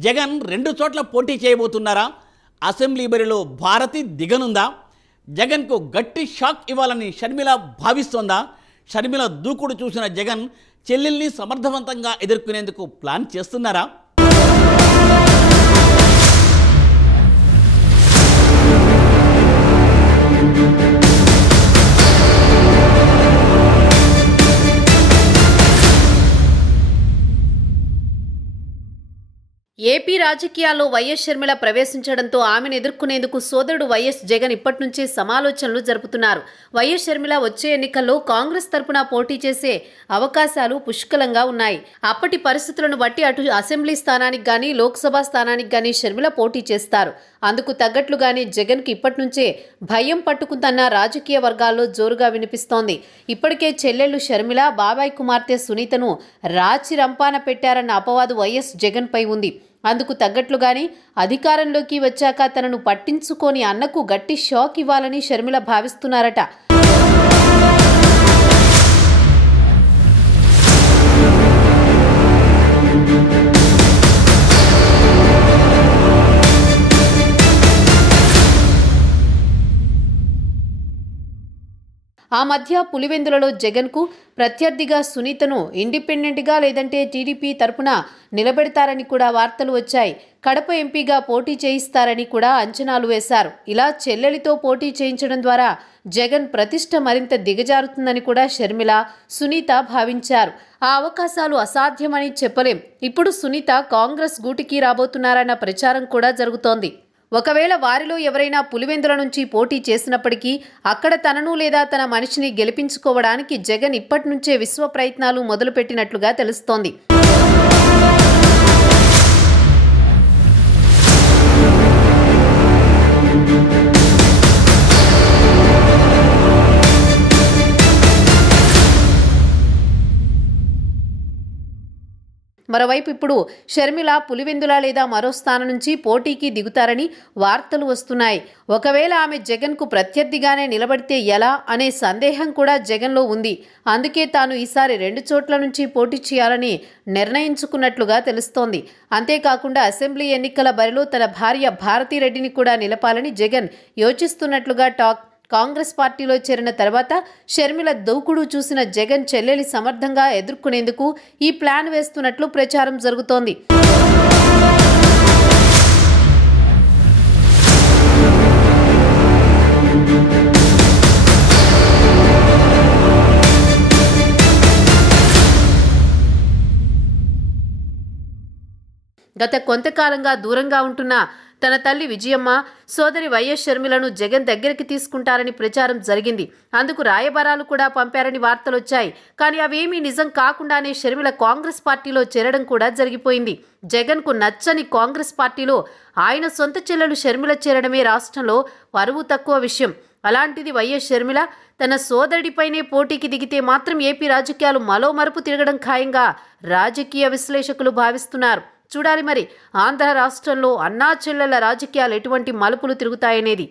జగన్ రెండు చోట్ల పోటీ చేయబోతున్నారా? అసెంబ్లీ బరిలో భారతి దిగనుందా? జగన్కు గట్టి షాక్ ఇవ్వాలని షర్మిల భావిస్తోందా? షర్మిల దూకుడు చూసిన జగన్ చెల్లెల్ని సమర్థవంతంగా ఎదుర్కొనేందుకు ప్లాన్ చేస్తున్నారా? ఏపీ రాజకీయాల్లో వైఎస్ షర్మిల ప్రవేశించడంతో ఆమెను ఎదుర్కొనేందుకు సోదరుడు వైఎస్ జగన్ ఇప్పటి నుంచే సమాలోచనలు జరుపుతున్నారు. వైఎస్ షర్మిల వచ్చే ఎన్నికల్లో కాంగ్రెస్ తరపున పోటీ చేసే అవకాశాలు పుష్కలంగా ఉన్నాయి. అప్పటి పరిస్థితులను బట్టి అటు అసెంబ్లీ స్థానానికి గానీ లోక్సభ స్థానానికి గానీ షర్మిల పోటీ చేస్తారు. అందుకు తగ్గట్లుగానే జగన్కి ఇప్పటి నుంచే భయం పట్టుకుందన్న రాజకీయ వర్గాల్లో జోరుగా వినిపిస్తోంది. ఇప్పటికే చెల్లెళ్లు షర్మిల, బాబాయ్ కుమార్తె సునీతను రాచి రంపాన పెట్టారన్న అపవాదు వైఎస్ జగన్ పై ఉంది. అందుకు తగ్గట్లుగానే అధికారంలోకి వచ్చాక తనను పట్టించుకోని అన్నకు గట్టి షాక్ ఇవ్వాలని షర్మిల భావిస్తున్నారట. ఆ మధ్య పులివెందులలో జగన్కు ప్రత్యర్థిగా సునీతను ఇండిపెండెంట్గా లేదంటే టీడీపీ తరపున నిలబెడతారని కూడా వార్తలు వచ్చాయి. కడప ఎంపీగా పోటీ చేయిస్తారని కూడా అంచనాలు వేశారు. ఇలా చెల్లెలితో పోటీ చేయించడం ద్వారా జగన్ ప్రతిష్ట మరింత దిగజారుతుందని కూడా షర్మిల, సునీత భావించారు. ఆ అవకాశాలు అసాధ్యమని చెప్పలేం. ఇప్పుడు సునీత కాంగ్రెస్ గూటికి రాబోతున్నారన్న ప్రచారం కూడా జరుగుతోంది. ఒకవేళ వారిలో ఎవరైనా పులివెందుల నుంచి పోటీ చేసినప్పటికీ అక్కడ తనను లేదా తన మనిషిని గెలిపించుకోవడానికి జగన్ ఇప్పటి నుంచే విశ్వ ప్రయత్నాలు మొదలుపెట్టినట్లుగా తెలుస్తోంది. మరోవైపు ఇప్పుడు షర్మిల పులివెందుల లేదా మరో స్థానం నుంచి పోటీకి దిగుతారని వార్తలు వస్తున్నాయి. ఒకవేళ ఆమె జగన్కు ప్రత్యర్థిగానే నిలబడితే ఎలా అనే సందేహం కూడా జగన్లో ఉంది. అందుకే తాను ఈసారి రెండు చోట్ల నుంచి పోటీ చేయాలని నిర్ణయించుకున్నట్లుగా తెలుస్తోంది. అంతేకాకుండా అసెంబ్లీ ఎన్నికల బరిలో తన భార్య భారతిరెడ్డిని కూడా నిలపాలని జగన్ యోచిస్తున్నట్లుగా టాక్. కాంగ్రెస్ పార్టీలో చేరిన తర్వాత షర్మిల దూకుడు చూసిన జగన్ చెల్లెలి సమర్థంగా ఎదుర్కొనేందుకు ఈ ప్లాన్ వేస్తున్నట్లు ప్రచారం జరుగుతోంది. గత కొంతకాలంగా దూరంగా ఉంటున్న తన తల్లి విజయమ్మ, సోదరి వైఎస్ షర్మిలను జగన్ దగ్గరికి తీసుకుంటారని ప్రచారం జరిగింది. అందుకు రాయబారాలు కూడా పంపారని వార్తలొచ్చాయి. కానీ అవేమీ నిజం కాకుండానే షర్మిల కాంగ్రెస్ పార్టీలో చేరడం కూడా జరిగిపోయింది. జగన్కు నచ్చని కాంగ్రెస్ పార్టీలో ఆయన సొంత చెల్లెలు షర్మిల చేరడమే రాష్ట్రంలో పరువు తక్కువ విషయం. అలాంటిది వైఎస్ షర్మిల తన సోదరుడిపైనే పోటీకి దిగితే మాత్రం ఏపీ రాజకీయాలు మరో మరుపు తిరగడం ఖాయంగా రాజకీయ విశ్లేషకులు భావిస్తున్నారు. చూడాలి మరి ఆంధ్ర రాష్ట్రంలో అన్నా చెల్లెళ్ల రాజకీయాలు ఎటువంటి మలుపులు తిరుగుతాయనేది.